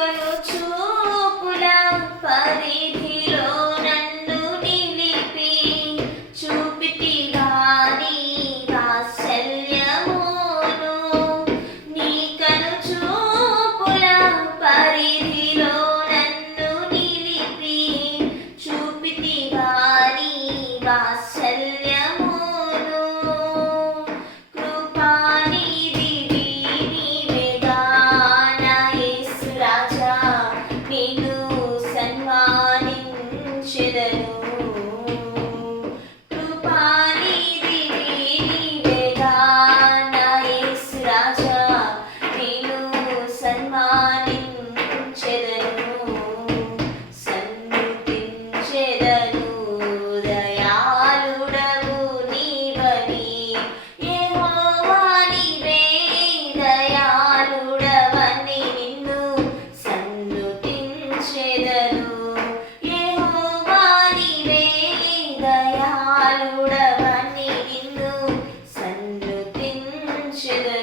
కను చూపుల పరిధిలో నన్ను నిలిపి చూపితిగా నీ వాత్సల్యమును. నీ కను చూపుల పరిధిలో నన్ను నిలిపి చూపితిగా నీ వాత్సల్యమును. కృపానిధివి నీవేగా నా యేసు రాజా, నిన్ను సన్మానించెదను. కృపానిధివి నీవేగా నా యేసు రాజా, నిన్ను సన్మానించెదను. సన్నుతించెదను దయాళుడవు నీవని. యెహోవా నీవే దయాళుడవని నిన్ను సన్నుతించెదను. యెహోవా నీవే దయాళుడవని నిన్ను సన్నుతించెదను.